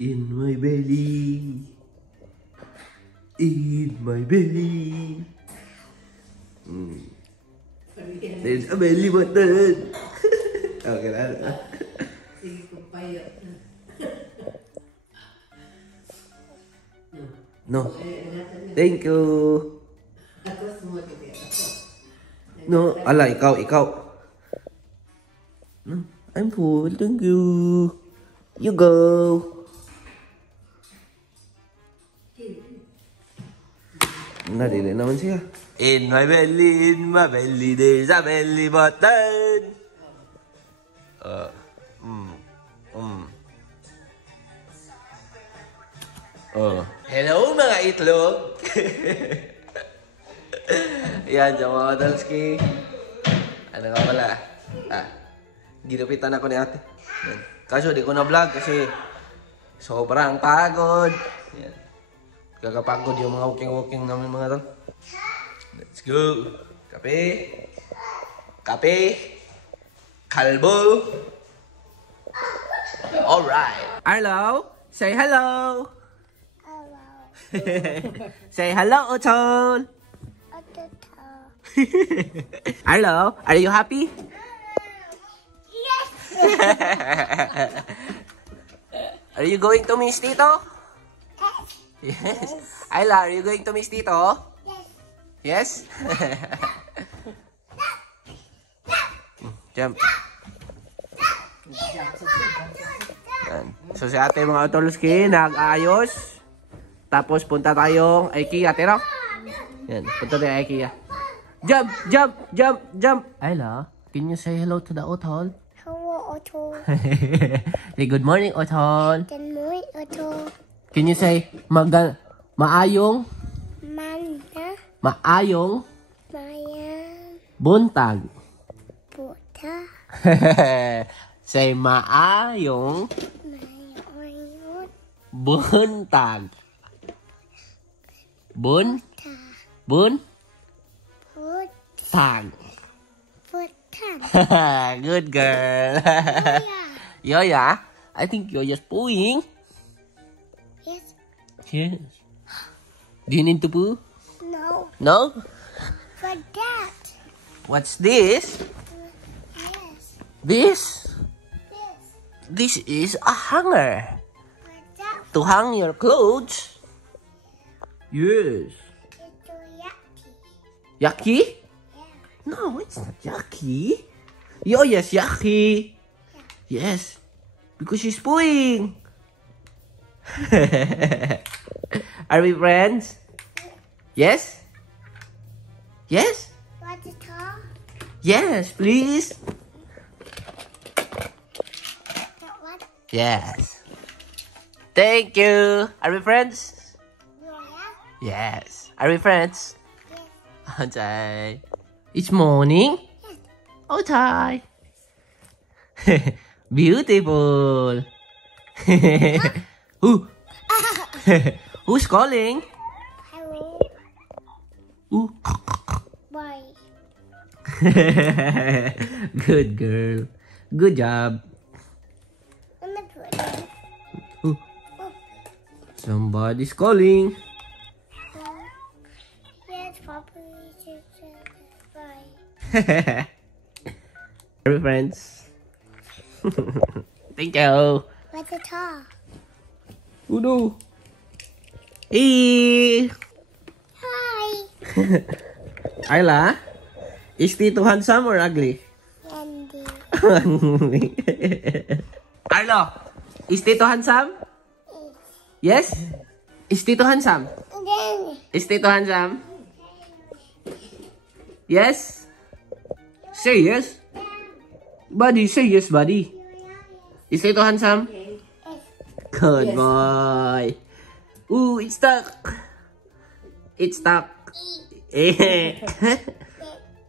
In my belly. In my belly. There's a belly button. Okay na. Sige, kumpayo. No. Thank you. No, ala, ikaw. No, I'm full. Thank you. You go. Narinig naman siya. In my belly, there's a belly button. Hello mga itlog. Yan, mga Dalski. Ano nga pala? Ginupitan ako ni ate. Yan. Kaso di ko na vlog kasi sobrang pagod. Yan. Kakapagod yung mga walking namin mga tol. Let's go. Kape. Kalbo. Alright. Arlo, say hello. Hello. Say hello, Otol. Arlo, are you happy? Yes. Are you going to miss Tito? Yes. Ayla, are you going to miss Tito? Yes. Jump. Yan. So si ate mga Otolski nag-aayos. Tapos punta tayong IKEA, tero. Yan, punta tayo IKEA. Jump. Ayla, can you say hello to the Otol? Hello, Otto. Say good morning, Otol. Good morning, Otto. Can you say maayong Mana. buntag? Buta. Say maayong buntag. Buta. Buntag. Buta. Good girl. Yoya, I think you're just pooing. Yes. Yes. Do you need to poo? No. No? For that. What's this? Yes. This? This. This is a hanger. For that. To hang your clothes. Yes. It's yucky. Yucky? Yeah. No, it's not yucky. Oh, yes, yucky. Yes. Because she's pooing. Are we friends? Yes? Yes? Want to talk? Yes, please. What? Yes. Thank you. Are we friends? Yeah. Yes. Are we friends? Yes. Okay. It's morning. Okay. Beautiful. Who? Who's calling? Hello. Who? Bye. Good girl. Good job. I'm a pretty. Who? Somebody's calling. Yes, Papa. Bye. Are we friends? Thank you. Want to talk? Uno. Hey. Hi. Ayla, is Tito handsome or ugly? Andy. Arlo, is Tito handsome? Yes? Is Tito handsome? Then. Is Tito handsome? Yes? Say yes. Buddy, say yes, buddy. Is Tito handsome? Good boy. Ooh, it's stuck. It's stuck.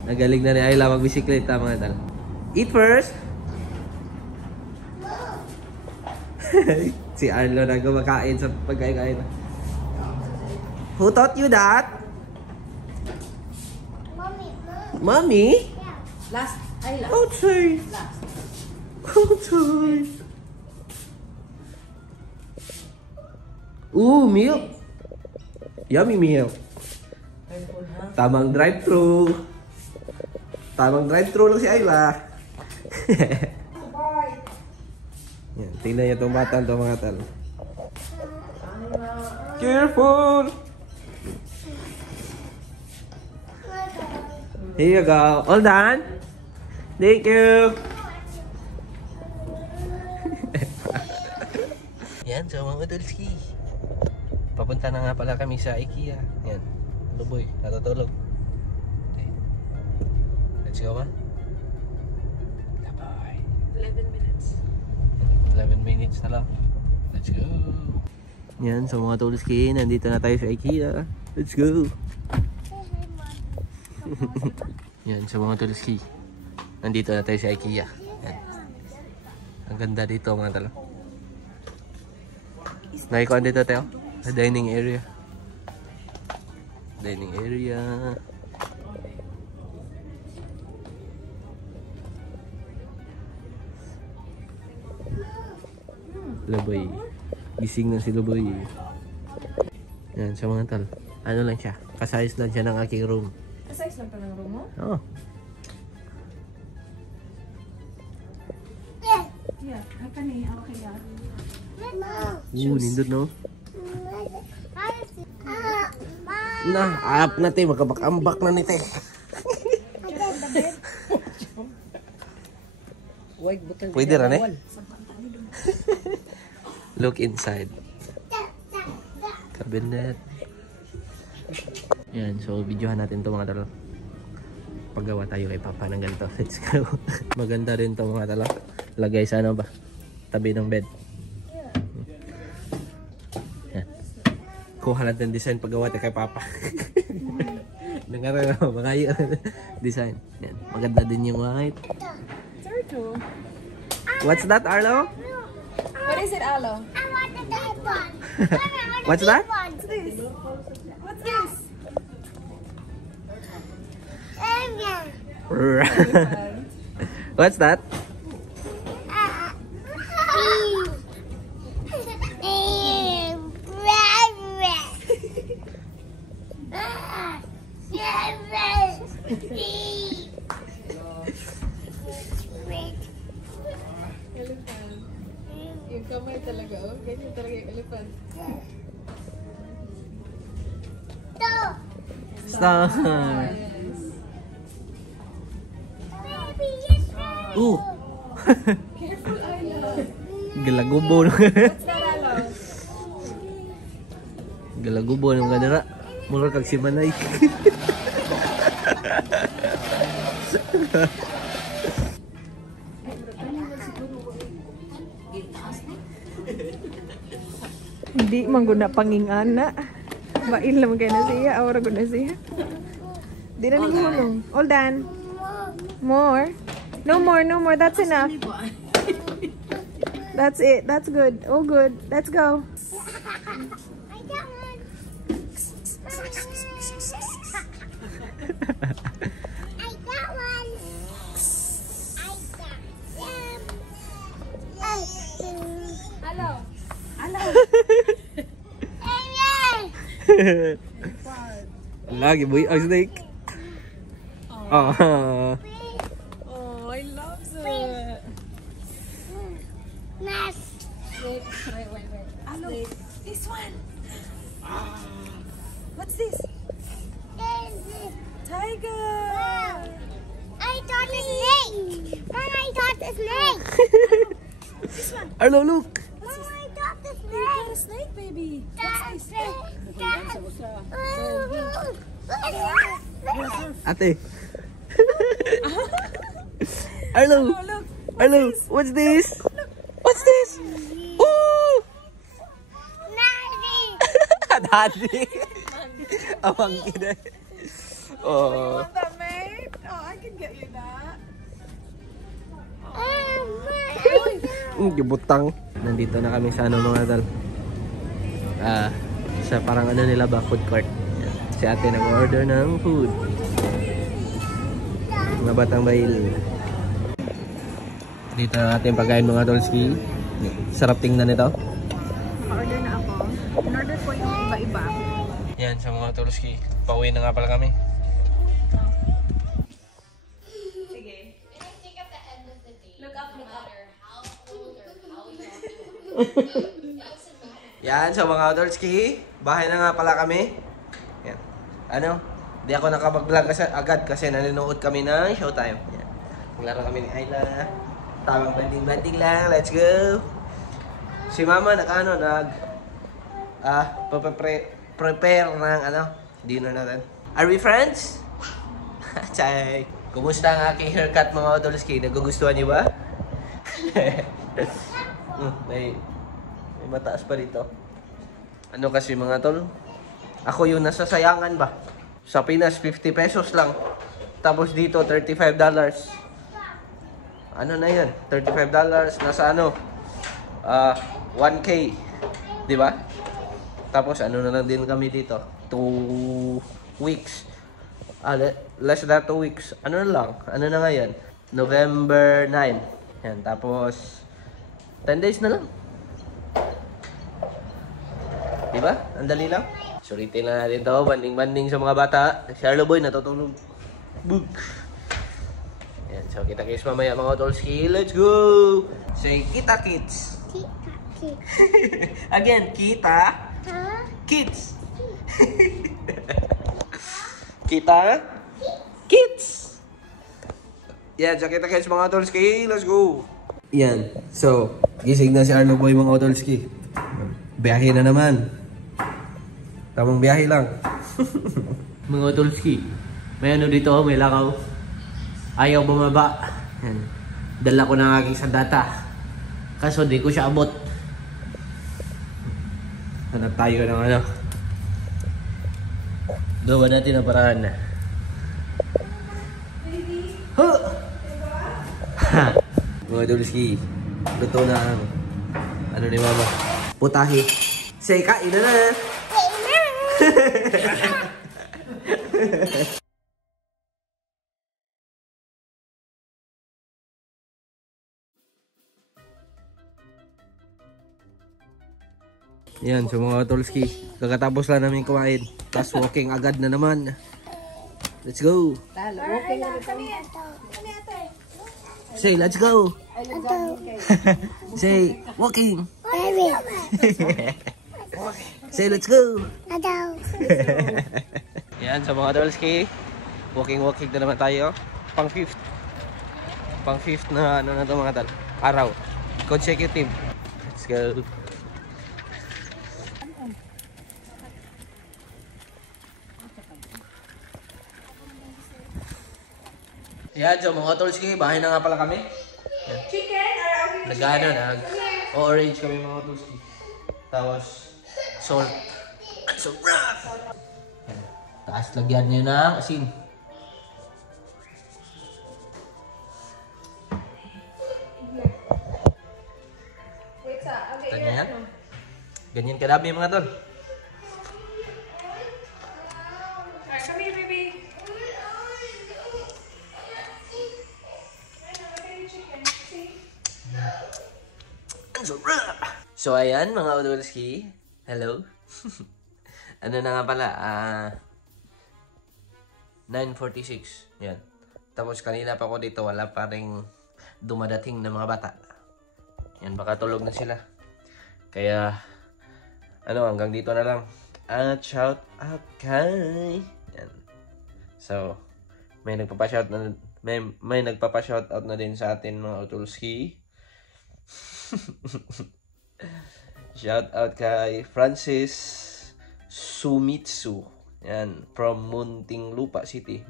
Nagaling na ni Ayla magbisikleta mga tal. Eat first. Si Arlo na gumakain sa pagkain. Who taught you that? Mommy. Mommy? Yeah. Last. Ay, last. Outside. Last. Toy. Ooh, milk. Yummy milk. Tamang drive-thru. Tamang drive-thru lang si Ayla. Yan, tingnan niyo itong bata to mga tal. Careful! Here you go. All done? Thank you. Yan, so mga udolski. Papunta na nga pala kami sa IKEA. Yan. Luboy, natutulog. Okay. Let's go ba? Laboy. 11 minutes. 11 minutes na lang. Let's go. Yan, so mga udolski, nandito na tayo sa IKEA. Let's go. Yan, so mga udolski. Nandito na tayo sa IKEA. Yan. Ang ganda dito mga talo. Nakikuan dito tayo. Sa dining area. Dining area. Laboy. Gising na si Laboy. Yan, sa mga tal. Ano lang siya? Kasayos lang siya ng aking room. Kasayos lang pa ng room mo? Oo. Yeah, haka ni, okay yan. Nindot no? Na, up na te. Magkabak-ambak na ni te. Pwede rin eh. Look inside. Cabinet. Yan, so videohan natin to mga talo. Paggawa tayo kay Papa ng ganito. Let's go. Maganda rin to mga talo. Lagay sa ano ba? Tabi ng bed. Yan. Kuha natin design paggawa tayo kay Papa. Nangarang mga design. Yan. Maganda din yung white. Turtle. What's that, Arlo? What is it, Alo? I want the dead one. What's that? What's this? What's this? What's that? Elephant. Yung kamay talaga, oh. Ganyan talaga yung elephant. Stop. Yes. Ooh. Careful, Ayla. Galagubo. What's that, Alo? Galagubo ng kanira. Mula kag si Manay. Hindi man guna pangingana. Bail naman kayo na siya. Awara guna siya. Di na ni hulong. All done. More. No more, no more. That's enough. That's it. That's good. All good. Let's go. I got one. I got one. I got them. Hello. Hello. Lagi boy ang snake. Ah. Oh, I love it. Nice. Wait. Hello. This one. What's this? Tiger. I thought it's snake. Mom, I thought it's snake. This one. Arlo, look. Mom, I thought it's You got a snake. snake, baby. That's What's this? Ate. Arlo. Oh, look. Arlo, what's this? What's this? Ooh. Daddy. Amang kina. Oh. Want that, mate? Oh, I can get you that. Gibutang. Nandito na kami sa ano mga dal. Sa parang ano nila ba, food court. Yan. Si ate nag-order ng food. Mga batang bail. Dito na natin pagkain mga Tolski. Sarap tingnan ito. Pa-order na ako. In-order ko yung iba-iba. Yan sa mga Tolski. Pauwi na nga pala kami. Sige. Look up. Yan sa mga Tolski. Bahay na nga pala kami. Yan. Ano? Di ako nakapag-vlog agad kasi nanonood kami ng Showtime. Yan. Naglaro kami ni Ayla. Tamang banding-banding lang. Let's go! Si Mama prepare ng dinner natin. Are we friends? Chay! Kumusta ang aking haircut mga Tolski? Nagugustuhan niyo ba? may mataas pa dito. Ano kasi mga tol? Ako yung nasasayangan ba? Sa Pinas, 50 pesos lang. Tapos dito, $35. Ano na yan? $35. Nasa 1K. Di ba? Tapos ano na lang din kami dito? 2 weeks. Less than 2 weeks. Ano na lang? Ano na ngayon? November 9. Yan. Tapos 10 days na lang. Di ba? Ang dali lang. Sulitin na natin to. Banding-banding sa mga bata. Si Arlo Boy natutulog. Book. Yan. So, kita-kits mamaya mga Tolski. Let's go! Say, kita kids. Again, kita kids. Kita kids. Yan. So, kita-kits mga Tolski. Let's go! Yan. So, gising na si Arlo Boy mga Tolski. Biyahe na naman. Tamang biyahe lang. Mga Tolski, may ano dito, may lakaw. Ayaw bumaba. Yan. Dala ko ng aking sandata. Kaso di ko siya abot. Hanap tayo ng gawa natin ang paraan na. Huh! Mga Tolski, luto na ang ni Mama. Putahe. Say, kain na na! Yan, so mga Tolski, kakatapos lang namin kumain. Tapos walking agad na naman. Let's go! Say, let's go! Say, walking! Say, let's go! Yan, sa mga Tolski, walking na naman tayo. Pang fifth na na to mga tal. Araw. Consecutive. Let's go. Yan, so mga Tolski, bahay na nga pala kami. Yan. Nag-orange kami mga Tolski. Tapos, salt. Sobra! Taas lagyan niya ng asin. Ganyan. Ganyan kadami mga tol. Come here, baby. So ayan mga Tolski. Hello. Ano na nga pala? 9:46. Yan. Tapos kanina pa ako dito, wala pa ring dumadating na mga bata. Yan, baka tulog na sila. Kaya hanggang dito na lang. At shout out kay. Yan. So, may nagpapa-shout out na din sa atin mga Tolski. Shout out kay Francis Sumitsu. Yan, from Muntinlupa City.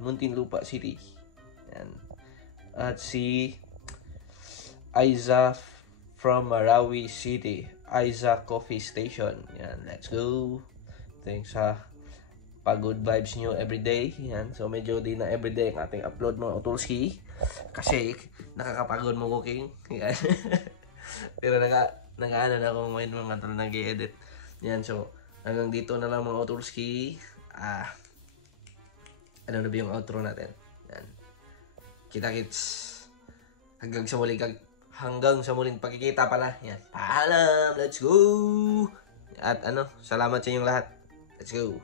Yan. At si Aiza from Marawi City. Aiza Coffee Station. Yan, let's go. Thanks sa pagod vibes nyo everyday. Yan, so medyo di na everyday ang ating upload mga Tolski. Kasi nakakapagod mo cooking. Yan. Pero nag-ano na ako ngayon mga tol, nag-i-edit. Yan, so hanggang dito na lang mga Tolski. Ano na ba yung outro natin? Yan. Kita-kits. Hanggang sa muli hanggang sa muling pagkikita pala. Yan. Paalam. Let's go. At salamat sa inyong lahat. Let's go.